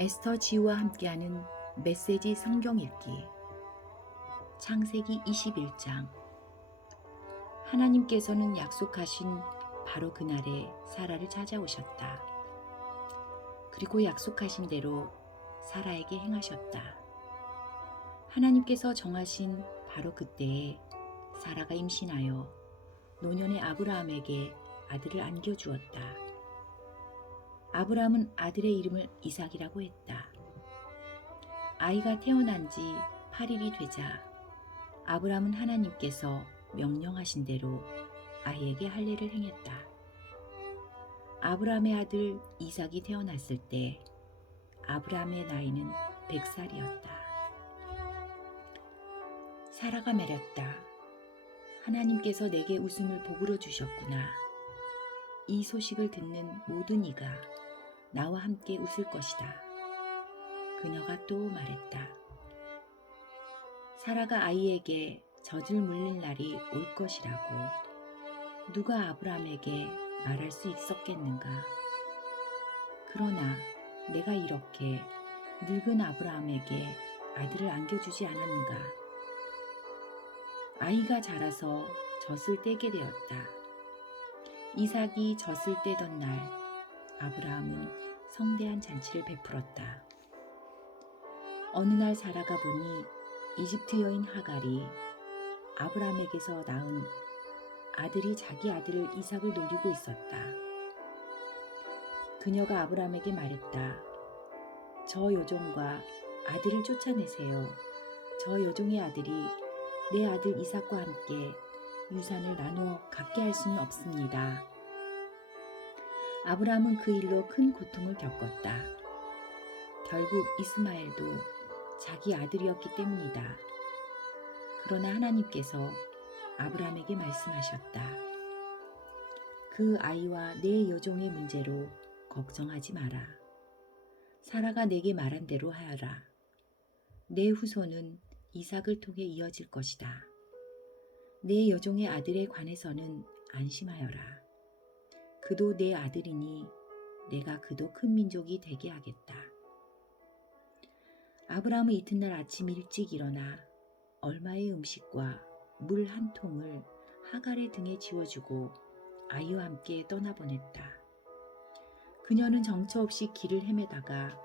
에스터 지우와 함께하는 메시지 성경 읽기. 창세기 21장. 하나님께서는 약속하신 바로 그날에 사라를 찾아오셨다. 그리고 약속하신 대로 사라에게 행하셨다. 하나님께서 정하신 바로 그때에 사라가 임신하여 노년의 아브라함에게 아들을 안겨주었다. 아브라함은 아들의 이름을 이삭이라고 했다. 아이가 태어난 지 8일이 되자 아브라함은 하나님께서 명령하신 대로 아이에게 할례를 행했다. 아브라함의 아들 이삭이 태어났을 때 아브라함의 나이는 100살이었다. 사라가 말했다. 하나님께서 내게 웃음을 복으로 주셨구나. 이 소식을 듣는 모든 이가 나와 함께 웃을 것이다. 그녀가 또 말했다. 사라가 아이에게 젖을 물릴 날이 올 것이라고 누가 아브라함에게 말할 수 있었겠는가? 그러나 내가 이렇게 늙은 아브라함에게 아들을 안겨주지 않았는가? 아이가 자라서 젖을 떼게 되었다. 이삭이 젖을 떼던 날 아브라함은 성대한 잔치를 베풀었다. 어느 날 사라가 보니 이집트 여인 하갈이 아브라함에게서 낳은 아들이 자기 아들을 이삭을 노리고 있었다. 그녀가 아브라함에게 말했다. 저 여종과 아들을 쫓아내세요. 저 여종의 아들이 내 아들 이삭과 함께 유산을 나누어 갖게 할 수는 없습니다. 아브라함은 그 일로 큰 고통을 겪었다. 결국 이스마엘도 자기 아들이었기 때문이다. 그러나 하나님께서 아브라함에게 말씀하셨다. 그 아이와 내 여종의 문제로 걱정하지 마라. 사라가 내게 말한 대로 하여라. 내 후손은 이삭을 통해 이어질 것이다. 내 여종의 아들에 관해서는 안심하여라. 그도 내 아들이니 내가 그도 큰 민족이 되게 하겠다. 아브라함은 이튿날 아침 일찍 일어나 얼마의 음식과 물 한 통을 하갈의 등에 지워주고 아이와 함께 떠나보냈다. 그녀는 정처 없이 길을 헤매다가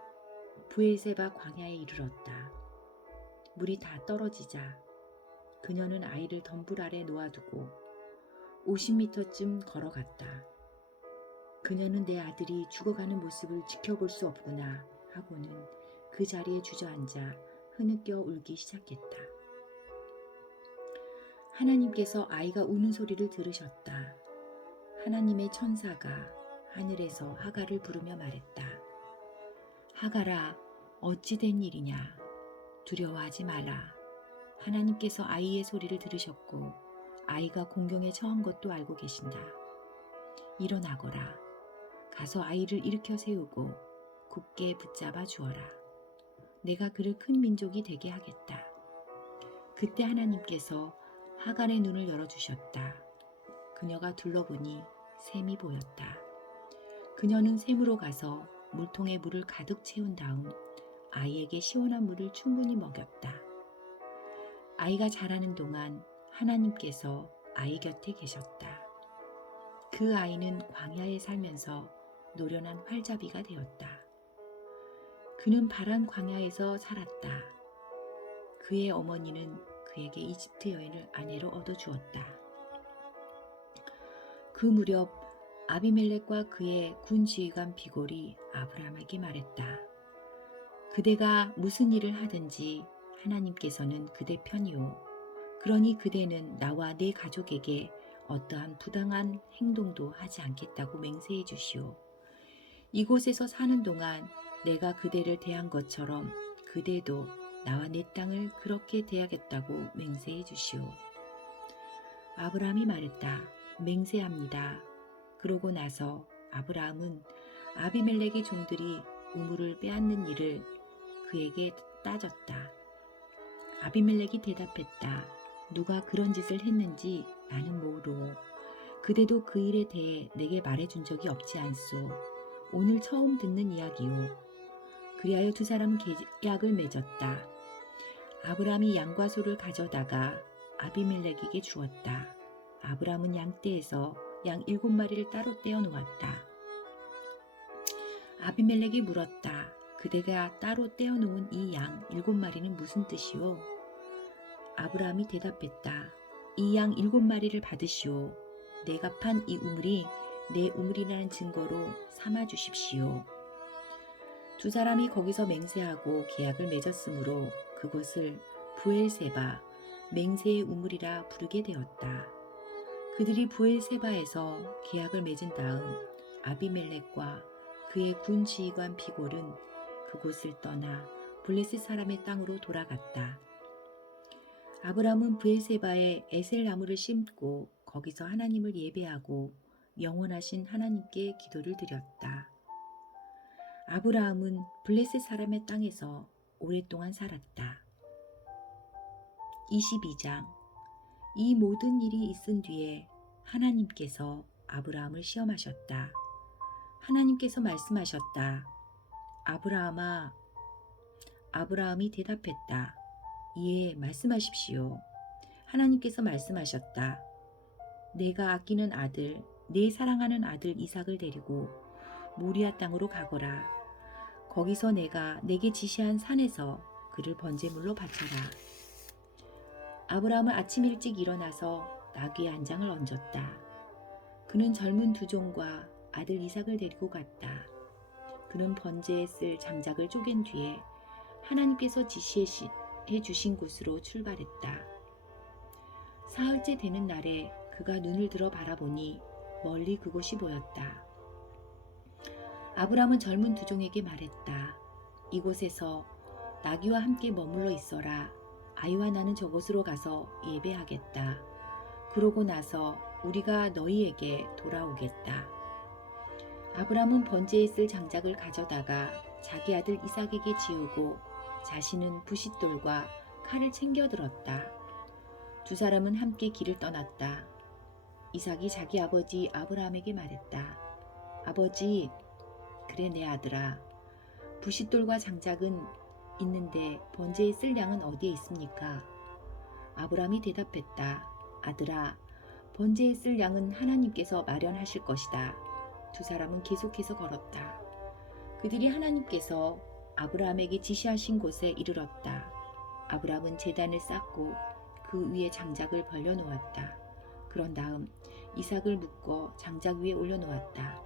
브엘세바 광야에 이르렀다. 물이 다 떨어지자 그녀는 아이를 덤불 아래 놓아두고 50m쯤 걸어갔다. 그녀는 내 아들이 죽어가는 모습을 지켜볼 수 없구나 하고는 그 자리에 주저앉아 흐느껴 울기 시작했다. 하나님께서 아이가 우는 소리를 들으셨다. 하나님의 천사가 하늘에서 하갈을 부르며 말했다. 하갈아, 어찌 된 일이냐? 두려워하지 마라. 하나님께서 아이의 소리를 들으셨고 아이가 공경에 처한 것도 알고 계신다. 일어나거라. 가서 아이를 일으켜 세우고 굳게 붙잡아 주어라. 내가 그를 큰 민족이 되게 하겠다. 그때 하나님께서 하갈의 눈을 열어주셨다. 그녀가 둘러보니 샘이 보였다. 그녀는 샘으로 가서 물통에 물을 가득 채운 다음 아이에게 시원한 물을 충분히 먹였다. 아이가 자라는 동안 하나님께서 아이 곁에 계셨다. 그 아이는 광야에 살면서 노련한 활잡이가 되었다. 그는 파란 광야에서 살았다. 그의 어머니는 그에게 이집트 여인을 아내로 얻어주었다. 그 무렵 아비멜렉과 그의 군 지휘관 비골이 아브라함에게 말했다. 그대가 무슨 일을 하든지 하나님께서는 그대 편이오. 그러니 그대는 나와 내 가족에게 어떠한 부당한 행동도 하지 않겠다고 맹세해 주시오. 이곳에서 사는 동안 내가 그대를 대한 것처럼 그대도 나와 내 땅을 그렇게 대하겠다고 맹세해 주시오. 아브라함이 말했다. 맹세합니다. 그러고 나서 아브라함은 아비멜렉의 종들이 우물을 빼앗는 일을 그에게 따졌다. 아비멜렉이 대답했다. 누가 그런 짓을 했는지 나는 모르오. 그대도 그 일에 대해 내게 말해준 적이 없지 않소. 오늘 처음 듣는 이야기오. 그리하여 두 사람은 계약을 맺었다. 아브라함이 양과 소를 가져다가 아비멜렉에게 주었다. 아브라함은 양떼에서 양 7마리를 따로 떼어 놓았다. 아비멜렉이 물었다. 그대가 따로 떼어 놓은 이 양 7마리는 무슨 뜻이오? 아브라함이 대답했다. 이 양 7마리를 받으시오. 내가 판 이 우물이 내 우물이라는 증거로 삼아 주십시오. 두 사람이 거기서 맹세하고 계약을 맺었으므로 그곳을 부엘세바, 맹세의 우물이라 부르게 되었다. 그들이 부엘세바에서 계약을 맺은 다음 아비멜렉과 그의 군 지휘관 비골은 그곳을 떠나 블레셋 사람의 땅으로 돌아갔다. 아브라함은 부엘세바에 에셀 나무를 심고 거기서 하나님을 예배하고 영원하신 하나님께 기도를 드렸다. 아브라함은 블레셋 사람의 땅에서 오랫동안 살았다. 22장. 이 모든 일이 있은 뒤에 하나님께서 아브라함을 시험하셨다. 하나님께서 말씀하셨다. 아브라함아. 아브라함이 대답했다. 예, 말씀하십시오. 하나님께서 말씀하셨다. 내가 아끼는 아들, 내 사랑하는 아들 이삭을 데리고 모리아 땅으로 가거라. 거기서 내가 내게 지시한 산에서 그를 번제물로 바쳐라. 아브라함은 아침 일찍 일어나서 나귀의 안장을 얹었다. 그는 젊은 두 종과 아들 이삭을 데리고 갔다. 그는 번제에 쓸 장작을 쪼갠 뒤에 하나님께서 지시해 주신 곳으로 출발했다. 사흘째 되는 날에 그가 눈을 들어 바라보니 멀리 그곳이 보였다. 아브라함은 젊은 두 종에게 말했다. 이곳에서 나귀와 함께 머물러 있어라. 아이와 나는 저곳으로 가서 예배하겠다. 그러고 나서 우리가 너희에게 돌아오겠다. 아브라함은 번제에 쓸 장작을 가져다가 자기 아들 이삭에게 지우고 자신은 부싯돌과 칼을 챙겨 들었다. 두 사람은 함께 길을 떠났다. 이삭이 자기 아버지 아브라함에게 말했다. 아버지, 그래 내 아들아. 부싯돌과 장작은 있는데 번제에 쓸 양은 어디에 있습니까? 아브라함이 대답했다. 아들아, 번제에 쓸 양은 하나님께서 마련하실 것이다. 두 사람은 계속해서 걸었다. 그들이 하나님께서 아브라함에게 지시하신 곳에 이르렀다. 아브라함은 제단을 쌓고 그 위에 장작을 벌려놓았다. 그런 다음 이삭을 묶어 장작 위에 올려놓았다.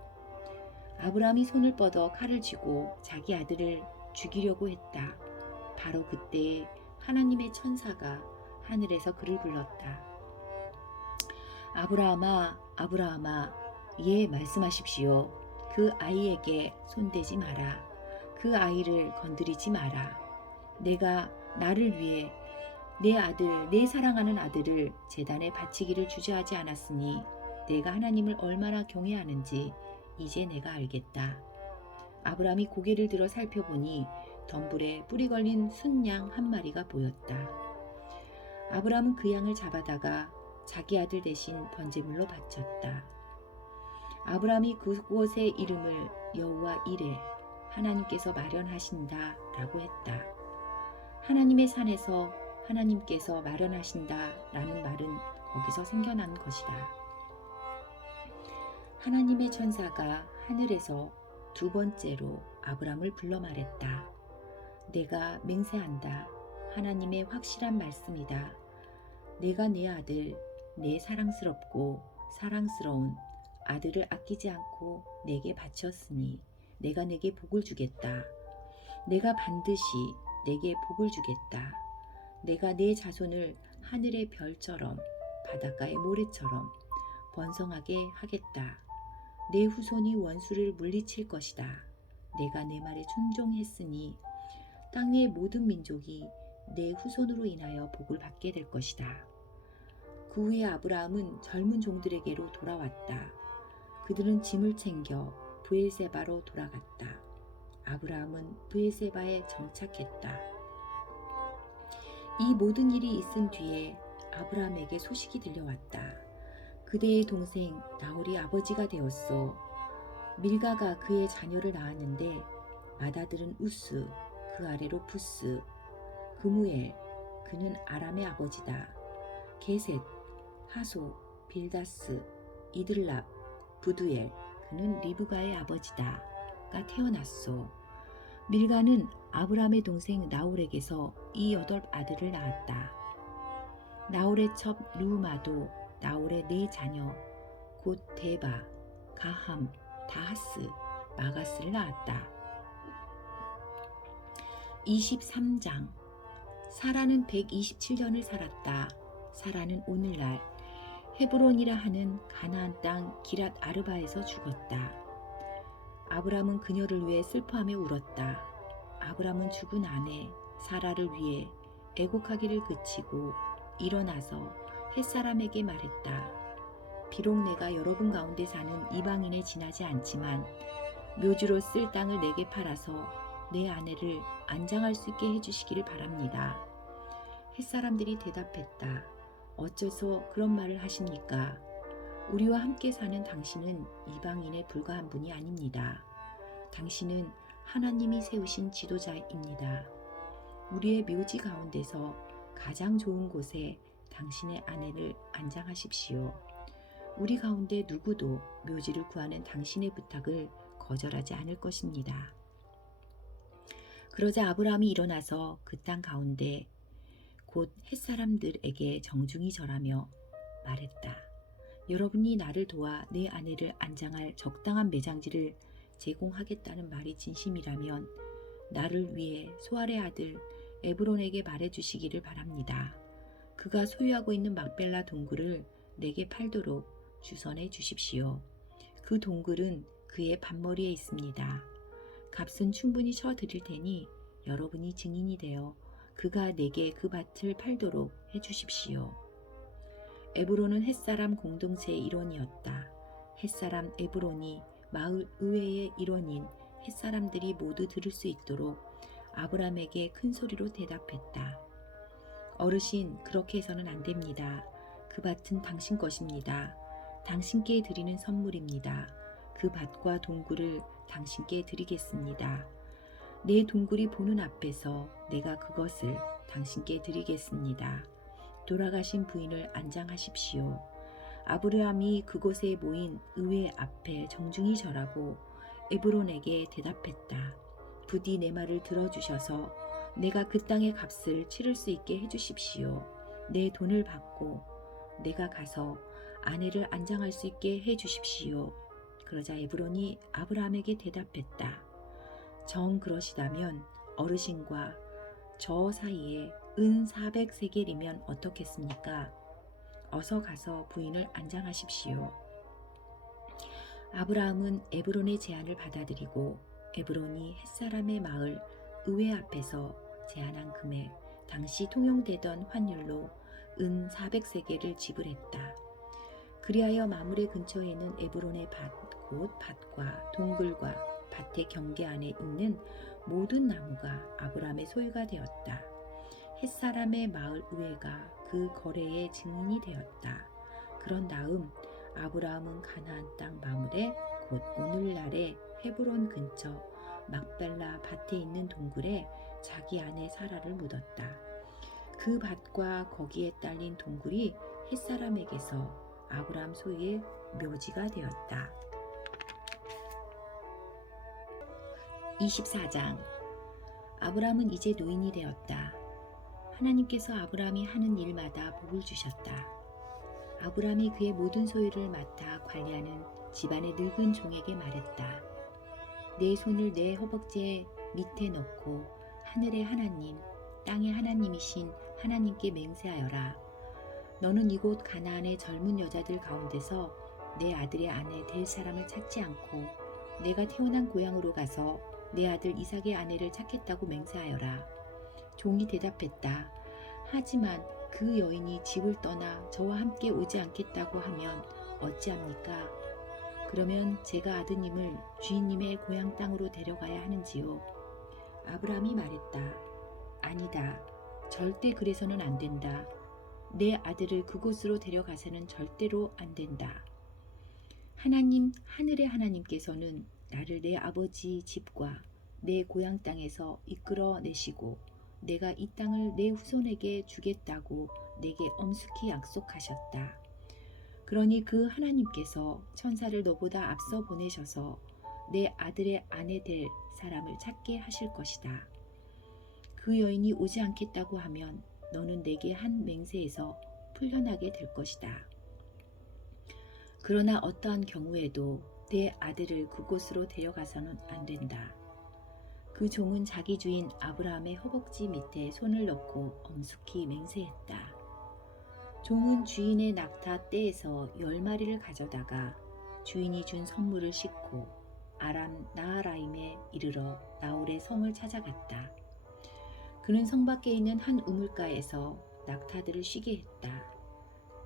아브라함이 손을 뻗어 칼을 쥐고 자기 아들을 죽이려고 했다. 바로 그때 하나님의 천사가 하늘에서 그를 불렀다. 아브라함아, 아브라함아, 예, 말씀하십시오. 그 아이에게 손대지 마라. 그 아이를 건드리지 마라. 내가 나를 위해 내 아들, 내 사랑하는 아들을 제단에 바치기를 주저하지 않았으니 내가 하나님을 얼마나 경외하는지 이제 내가 알겠다. 아브라함이 고개를 들어 살펴보니 덤불에 뿔이 걸린 순양 한 마리가 보였다. 아브라함은 그 양을 잡아다가 자기 아들 대신 번제물로 바쳤다. 아브라함이 그곳의 이름을 여호와 이레, 하나님께서 마련하신다 라고 했다. 하나님의 산에서 하나님께서 마련하신다 라는 말은 거기서 생겨난 것이다. 하나님의 천사가 하늘에서 두 번째로 아브라함을 불러 말했다. 내가 맹세한다. 하나님의 확실한 말씀이다. 내가 내 아들, 내 사랑스럽고 사랑스러운 아들을 아끼지 않고 내게 바쳤으니 내가 내게 복을 주겠다. 내가 반드시 내게 복을 주겠다. 내가 내 자손을 하늘의 별처럼 바닷가의 모래처럼 번성하게 하겠다. 내 후손이 원수를 물리칠 것이다. 내가 내 말에 순종했으니 땅 위의 모든 민족이 내 후손으로 인하여 복을 받게 될 것이다. 그 후에 아브라함은 젊은 종들에게로 돌아왔다. 그들은 짐을 챙겨 브엘세바로 돌아갔다. 아브라함은 브엘세바에 정착했다. 이 모든 일이 있은 뒤에 아브라함에게 소식이 들려왔다. 그대의 동생 나홀이 아버지가 되었소. 밀가가 그의 자녀를 낳았는데 맏아들은 우스, 그 아래로 부스, 그무엘, 그는 아람의 아버지다. 게셋, 하소, 빌다스, 이들랍, 부두엘, 그는 리브가의 아버지다가 태어났소. 밀가는 아브람의 동생 나홀에게서 이 8 아들을 낳았다. 나홀의 첩 루마도 나홀의 4 자녀 곧 데바, 가함, 다하스, 마가스를 낳았다. 23장. 사라는 127년을 살았다. 사라는 오늘날 헤브론이라 하는 가나안 땅 기랏 아르바에서 죽었다. 아브람은 그녀를 위해 슬퍼하며 울었다. 아브람은 죽은 아내 사라를 위해 애곡하기를 그치고 일어나서 햇사람에게 말했다. 비록 내가 여러분 가운데 사는 이방인에 지나지 않지만 묘지로 쓸 땅을 내게 팔아서 내 아내를 안장할 수 있게 해주시기를 바랍니다. 햇사람들이 대답했다. 어째서 그런 말을 하십니까? 우리와 함께 사는 당신은 이방인에 불과한 분이 아닙니다. 당신은 하나님이 세우신 지도자입니다. 우리의 묘지 가운데서 가장 좋은 곳에 당신의 아내를 안장하십시오. 우리 가운데 누구도 묘지를 구하는 당신의 부탁을 거절하지 않을 것입니다. 그러자 아브라함이 일어나서 그 땅 가운데 곧 햇사람들에게 정중히 절하며 말했다. 여러분이 나를 도와 내 아내를 안장할 적당한 매장지를 제공하겠다는 말이 진심이라면 나를 위해 소알의 아들 에브론에게 말해주시기를 바랍니다. 그가 소유하고 있는 막벨라 동굴을 내게 팔도록 주선해 주십시오. 그 동굴은 그의 밭머리에 있습니다. 값은 충분히 쳐드릴 테니 여러분이 증인이 되어 그가 내게 그 밭을 팔도록 해주십시오. 에브론은 햇사람 공동체의 일원이었다. 햇사람 에브론이 마을 의회의 일원인 햇사람들이 모두 들을 수 있도록 아브람에게 큰 소리로 대답했다. 어르신, 그렇게 해서는 안 됩니다. 그 밭은 당신 것입니다. 당신께 드리는 선물입니다. 그 밭과 동굴을 당신께 드리겠습니다. 내 동굴이 보는 앞에서 내가 그것을 당신께 드리겠습니다. 돌아가신 부인을 안장하십시오. 아브라함이 그곳에 모인 의회 앞에 정중히 절하고 에브론에게 대답했다. 부디 내 말을 들어주셔서 내가 그 땅의 값을 치를 수 있게 해주십시오. 내 돈을 받고 내가 가서 아내를 안장할 수 있게 해주십시오. 그러자 에브론이 아브라함에게 대답했다. 정 그러시다면 어르신과 저 사이에 은 400세겔이면 어떻겠습니까? 어서 가서 부인을 안장하십시오. 아브라함은 에브론의 제안을 받아들이고 에브론이 햇사람의 마을 의회 앞에서 제안한 금액, 당시 통용되던 환율로 은 400세겔을 지불했다. 그리하여 마물의 근처에 있는 에브론의 밭, 곧 밭과 동굴과 밭의 경계 안에 있는 모든 나무가 아브라함의 소유가 되었다. 햇사람의 마을 의회가 그 거래의 증인이 되었다. 그런 다음 아브라함은 가나안 땅 마물에 곧 오늘날의 헤브론 근처 막벨라 밭에 있는 동굴에 자기 아내 사라를 묻었다. 그 밭과 거기에 딸린 동굴이 햇사람에게서 아브라함 소유의 묘지가 되었다. 24장. 아브라함은 이제 노인이 되었다. 하나님께서 아브라함이 하는 일마다 복을 주셨다. 아브라함이 그의 모든 소유를 맡아 관리하는 집안의 늙은 종에게 말했다. 내 손을 내 허벅지 밑에 넣고 하늘의 하나님, 땅의 하나님이신 하나님께 맹세하여라. 너는 이곳 가나안의 젊은 여자들 가운데서 내 아들의 아내 될 사람을 찾지 않고 내가 태어난 고향으로 가서 내 아들 이삭의 아내를 찾겠다고 맹세하여라. 종이 대답했다. 하지만 그 여인이 집을 떠나 저와 함께 오지 않겠다고 하면 어찌합니까? 그러면 제가 아드님을 주인님의 고향 땅으로 데려가야 하는지요? 아브라함이 말했다. 아니다. 절대 그래서는 안 된다. 내 아들을 그곳으로 데려가서는 절대로 안 된다. 하나님, 하늘의 하나님께서는 나를 내 아버지 집과 내 고향 땅에서 이끌어내시고 내가 이 땅을 내 후손에게 주겠다고 내게 엄숙히 약속하셨다. 그러니 그 하나님께서 천사를 너보다 앞서 보내셔서 내 아들의 아내 될 사람을 찾게 하실 것이다. 그 여인이 오지 않겠다고 하면 너는 내게 한 맹세에서 풀려나게 될 것이다. 그러나 어떠한 경우에도 내 아들을 그곳으로 데려가서는 안 된다. 그 종은 자기 주인 아브라함의 허벅지 밑에 손을 넣고 엄숙히 맹세했다. 종은 주인의 낙타 떼에서 10마리를 가져다가 주인이 준 선물을 싣고 아람 나하라임에 이르러 나홀의 성을 찾아갔다. 그는 성 밖에 있는 한 우물가에서 낙타들을 쉬게 했다.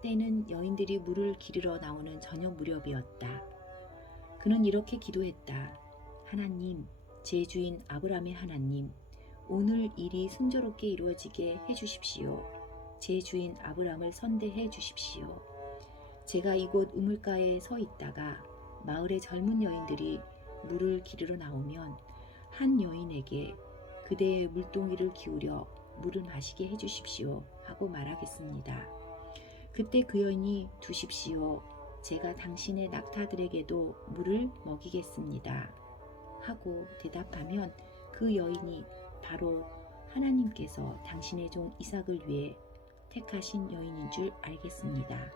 때는 여인들이 물을 기르러 나오는 저녁 무렵이었다. 그는 이렇게 기도했다. 하나님, 제 주인 아브라함의 하나님, 오늘 일이 순조롭게 이루어지게 해주십시오. 제 주인 아브라함을 선대해 주십시오. 제가 이곳 우물가에 서 있다가 마을의 젊은 여인들이 물을 기르러 나오면 한 여인에게 그대의 물동이를 기울여 물을 마시게 해주십시오 하고 말하겠습니다. 그때 그 여인이 두십시오. 제가 당신의 낙타들에게도 물을 먹이겠습니다 하고 대답하면 그 여인이 바로 하나님께서 당신의 종 이삭을 위해 택하신 여인인 줄 알겠습니다.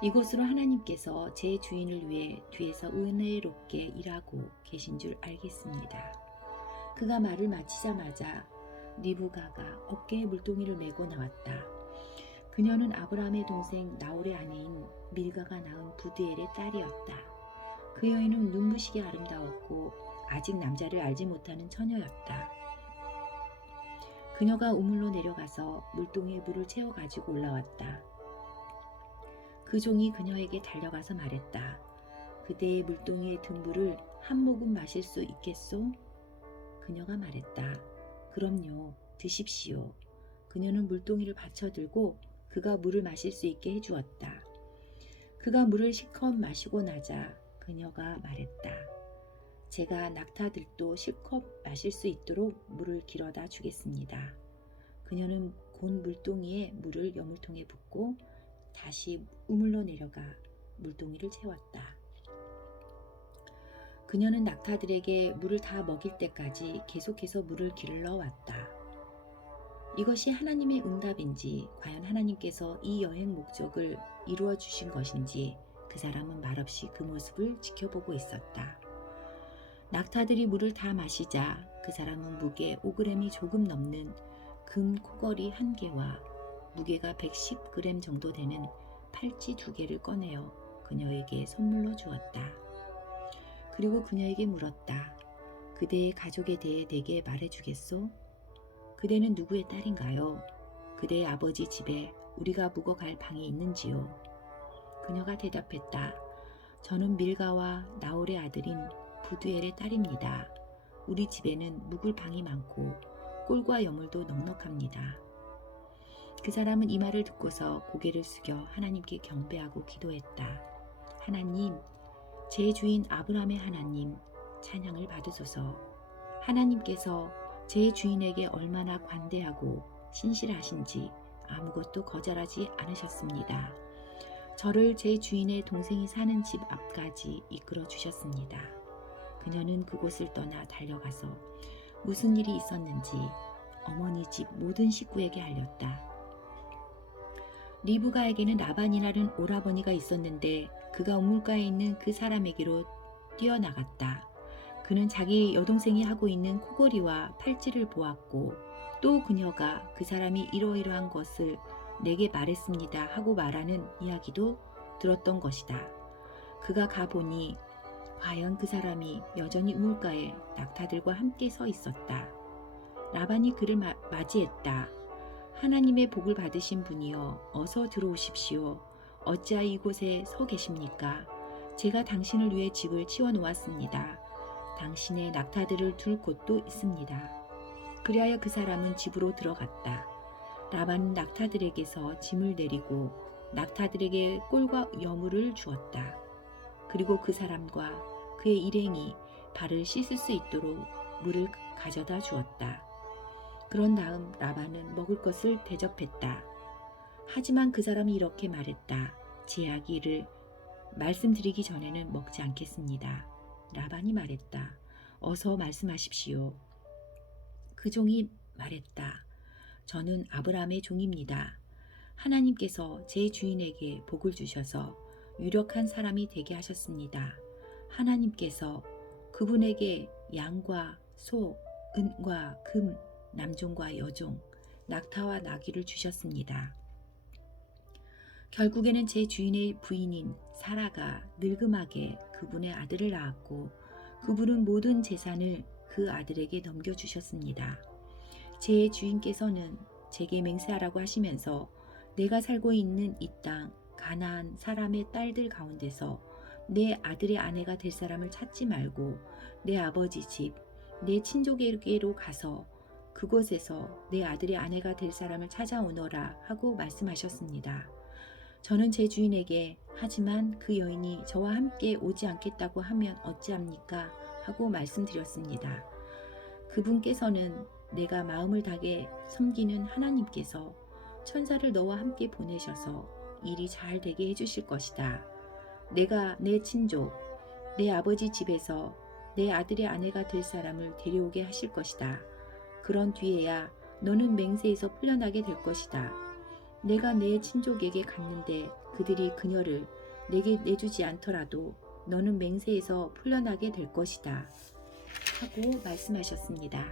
이곳으로 하나님께서 제 주인을 위해 뒤에서 은혜롭게 일하고 계신 줄 알겠습니다. 그가 말을 마치자마자 리브가가 어깨에 물동이를 메고 나왔다. 그녀는 아브라함의 동생 나홀의 아내인 밀가가 낳은 부드엘의 딸이었다. 그 여인은 눈부시게 아름다웠고 아직 남자를 알지 못하는 처녀였다. 그녀가 우물로 내려가서 물동이에 물을 채워 가지고 올라왔다. 그 종이 그녀에게 달려가서 말했다. 그대의 물동이에 든 물을 한 모금 마실 수 있겠소? 그녀가 말했다. 그럼요, 드십시오. 그녀는 물동이를 받쳐들고 그가 물을 마실 수 있게 해주었다. 그가 물을 실컷 마시고 나자 그녀가 말했다. 제가 낙타들도 실컷 마실 수 있도록 물을 길어다 주겠습니다. 그녀는 곤 물동이에 물을 여물통에 붓고 다시 우물로 내려가 물동이를 채웠다. 그녀는 낙타들에게 물을 다 먹일 때까지 계속해서 물을 길러 왔다. 이것이 하나님의 응답인지 과연 하나님께서 이 여행 목적을 이루어 주신 것인지 그 사람은 말없이 그 모습을 지켜보고 있었다. 낙타들이 물을 다 마시자 그 사람은 무게 5g이 조금 넘는 금 코걸이 1개와 무게가 110g 정도 되는 팔찌 2개를 꺼내어 그녀에게 선물로 주었다. 그리고 그녀에게 물었다. 그대의 가족에 대해 내게 말해주겠소? 그대는 누구의 딸인가요? 그대의 아버지 집에 우리가 묵어 갈 방이 있는지요? 그녀가 대답했다. 저는 밀가와 나홀의 아들인 부두엘의 딸입니다. 우리 집에는 묵을 방이 많고 꼴과 여물도 넉넉합니다. 그 사람은 이 말을 듣고서 고개를 숙여 하나님께 경배하고 기도했다. 하나님, 제 주인 아브라함의 하나님, 찬양을 받으소서. 하나님께서 제 주인에게 얼마나 관대하고 신실하신지 아무것도 거절하지 않으셨습니다. 저를 제 주인의 동생이 사는 집 앞까지 이끌어 주셨습니다. 그녀는 그곳을 떠나 달려가서 무슨 일이 있었는지 어머니 집 모든 식구에게 알렸다. 리브가에게는 라반이라는 오라버니가 있었는데 그가 우물가에 있는 그 사람에게로 뛰어나갔다. 그는 자기 여동생이 하고 있는 코걸이와 팔찌를 보았고 또 그녀가 그 사람이 이러이러한 것을 내게 말했습니다 하고 말하는 이야기도 들었던 것이다. 그가 가보니 과연 그 사람이 여전히 우물가에 낙타들과 함께 서 있었다. 라반이 그를 맞이했다. 하나님의 복을 받으신 분이여 어서 들어오십시오. 어찌하여 이곳에 서 계십니까? 제가 당신을 위해 집을 치워놓았습니다. 당신의 낙타들을 둘 곳도 있습니다. 그리하여 그 사람은 집으로 들어갔다. 라반은 낙타들에게서 짐을 내리고 낙타들에게 꼴과 여물을 주었다. 그리고 그 사람과 그의 일행이 발을 씻을 수 있도록 물을 가져다 주었다. 그런 다음 라반은 먹을 것을 대접했다. 하지만 그 사람이 이렇게 말했다. 제 이야기를 말씀드리기 전에는 먹지 않겠습니다. 라반이 말했다. 어서 말씀하십시오. 그 종이 말했다. 저는 아브라함의 종입니다. 하나님께서 제 주인에게 복을 주셔서 유력한 사람이 되게 하셨습니다. 하나님께서 그분에게 양과 소, 은과 금, 남종과 여종, 낙타와 나귀를 주셨습니다. 결국에는 제 주인의 부인인 사라가 늙음하게 그분의 아들을 낳았고 그분은 모든 재산을 그 아들에게 넘겨주셨습니다. 제 주인께서는 제게 맹세하라고 하시면서 내가 살고 있는 이 땅 가나안 사람의 딸들 가운데서 내 아들의 아내가 될 사람을 찾지 말고 내 아버지 집, 내 친족에게로 가서 그곳에서 내 아들의 아내가 될 사람을 찾아오너라 하고 말씀하셨습니다. 저는 제 주인에게 하지만 그 여인이 저와 함께 오지 않겠다고 하면 어찌합니까? 하고 말씀드렸습니다. 그분께서는 내가 마음을 다해 섬기는 하나님께서 천사를 너와 함께 보내셔서 일이 잘 되게 해주실 것이다. 내가 내 친족, 내 아버지 집에서 내 아들의 아내가 될 사람을 데려오게 하실 것이다. 그런 뒤에야 너는 맹세에서 풀려나게 될 것이다. 내가 내 친족에게 갔는데 그들이 그녀를 내게 내주지 않더라도 너는 맹세에서 풀려나게 될 것이다. 하고 말씀하셨습니다.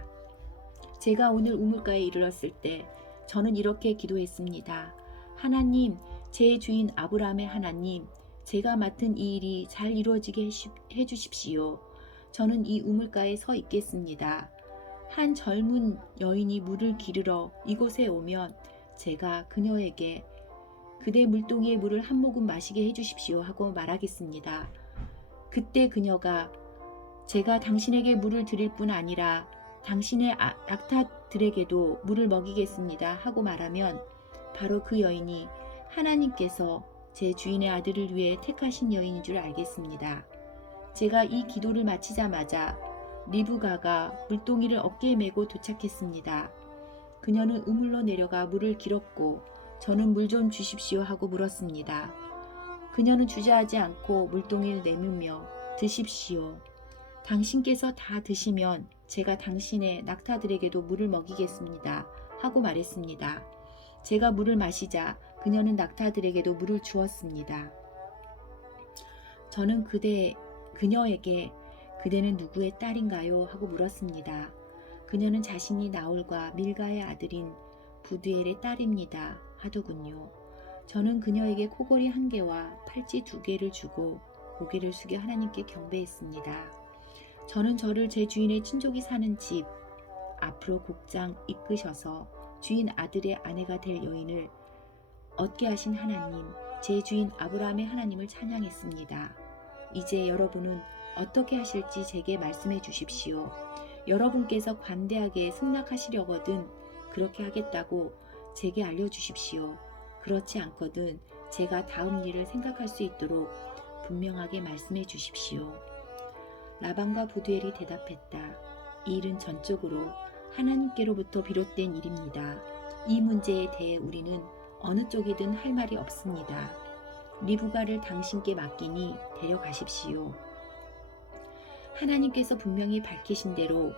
제가 오늘 우물가에 이르렀을 때 저는 이렇게 기도했습니다. 하나님, 제 주인 아브라함의 하나님, 제가 맡은 이 일이 잘 이루어지게 해주십시오. 저는 이 우물가에 서 있겠습니다. 한 젊은 여인이 물을 기르러 이곳에 오면 제가 그녀에게 그대 물동이의 물을 한 모금 마시게 해주십시오 하고 말하겠습니다. 그때 그녀가 제가 당신에게 물을 드릴 뿐 아니라 당신의 낙타들에게도 물을 먹이겠습니다 하고 말하면 바로 그 여인이 하나님께서 제 주인의 아들을 위해 택하신 여인인 줄 알겠습니다. 제가 이 기도를 마치자마자 리브가가 물동이를 어깨에 메고 도착했습니다. 그녀는 우물로 내려가 물을 길었고 저는 물 좀 주십시오 하고 물었습니다. 그녀는 주저하지 않고 물동이를 내밀며 드십시오. 당신께서 다 드시면 제가 당신의 낙타들에게도 물을 먹이겠습니다 하고 말했습니다. 제가 물을 마시자 그녀는 낙타들에게도 물을 주었습니다. 저는 그녀에게 그대는 누구의 딸인가요? 하고 물었습니다. 그녀는 자신이 나홀과 밀가의 아들인 부두엘의 딸입니다 하더군요. 저는 그녀에게 코골이 1개와 팔찌 2개를 주고 고개를 숙여 하나님께 경배했습니다. 저는 저를 제 주인의 친족이 사는 집 앞으로 곡장 이끄셔서 주인 아들의 아내가 될 여인을 얻게 하신 하나님, 제 주인 아브라함의 하나님을 찬양했습니다. 이제 여러분은 어떻게 하실지 제게 말씀해 주십시오. 여러분께서 관대하게 승낙하시려거든 그렇게 하겠다고 제게 알려주십시오. 그렇지 않거든 제가 다음 일을 생각할 수 있도록 분명하게 말씀해 주십시오. 라반과 부두엘이 대답했다. 이 일은 전적으로 하나님께로부터 비롯된 일입니다. 이 문제에 대해 우리는 어느 쪽이든 할 말이 없습니다. 리브가를 당신께 맡기니 데려가십시오. 하나님께서 분명히 밝히신 대로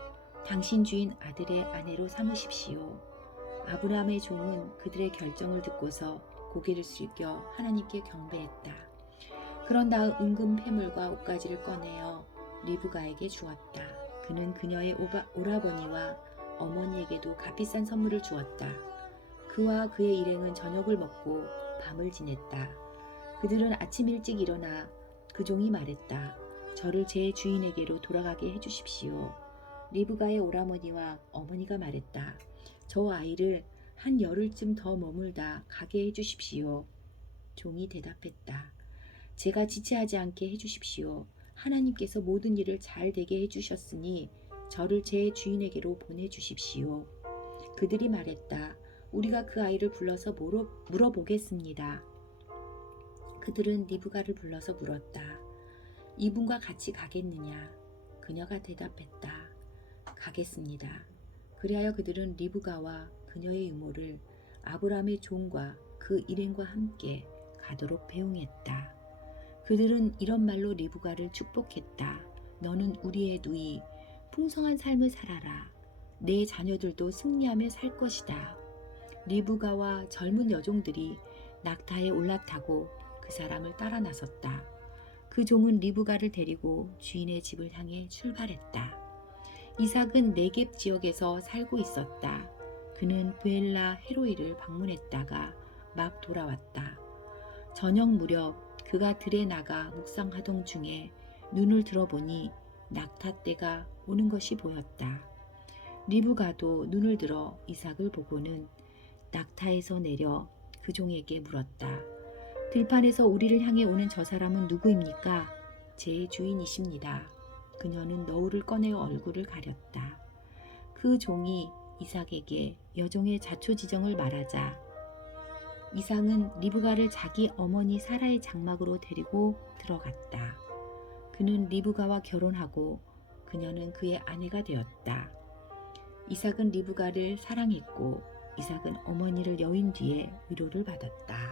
당신 주인 아들의 아내로 삼으십시오. 아브라함의 종은 그들의 결정을 듣고서 고개를 숙여 하나님께 경배했다. 그런 다음 은금 패물과 옷가지를 꺼내어 리브가에게 주었다. 그는 그녀의 오라버니와 어머니에게도 값비싼 선물을 주었다. 그와 그의 일행은 저녁을 먹고 밤을 지냈다. 그들은 아침 일찍 일어나 그 종이 말했다. 저를 제 주인에게로 돌아가게 해주십시오. 리브가의 오라버니와 어머니가 말했다. 저 아이를 한 열흘쯤 더 머물다 가게 해주십시오. 종이 대답했다. 제가 지체하지 않게 해주십시오. 하나님께서 모든 일을 잘 되게 해주셨으니 저를 제 주인에게로 보내주십시오. 그들이 말했다. 우리가 그 아이를 불러서 물어보겠습니다. 그들은 리브가를 불러서 물었다. 이분과 같이 가겠느냐? 그녀가 대답했다. 가겠습니다. 그리하여 그들은 리브가와 그녀의 이모를 아브라함의 종과 그 일행과 함께 가도록 배웅했다. 그들은 이런 말로 리브가를 축복했다. 너는 우리의 누이, 풍성한 삶을 살아라. 내 자녀들도 승리하며 살 것이다. 리브가와 젊은 여종들이 낙타에 올라타고 그 사람을 따라 나섰다. 그 종은 리브가를 데리고 주인의 집을 향해 출발했다. 이삭은 네겝 지역에서 살고 있었다. 그는 브엘라 헤로이를 방문했다가 막 돌아왔다. 저녁 무렵 그가 들에 나가 묵상하던 중에 눈을 들어보니 낙타떼가 오는 것이 보였다. 리브가도 눈을 들어 이삭을 보고는 낙타에서 내려 그 종에게 물었다. 들판에서 우리를 향해 오는 저 사람은 누구입니까? 제 주인이십니다. 그녀는 너울을 꺼내 얼굴을 가렸다. 그 종이 이삭에게 여종의 자초지정을 말하자 이삭은 리브가를 자기 어머니 사라의 장막으로 데리고 들어갔다. 그는 리브가와 결혼하고 그녀는 그의 아내가 되었다. 이삭은 리브가를 사랑했고 이삭은 어머니를 여인 뒤에 위로를 받았다.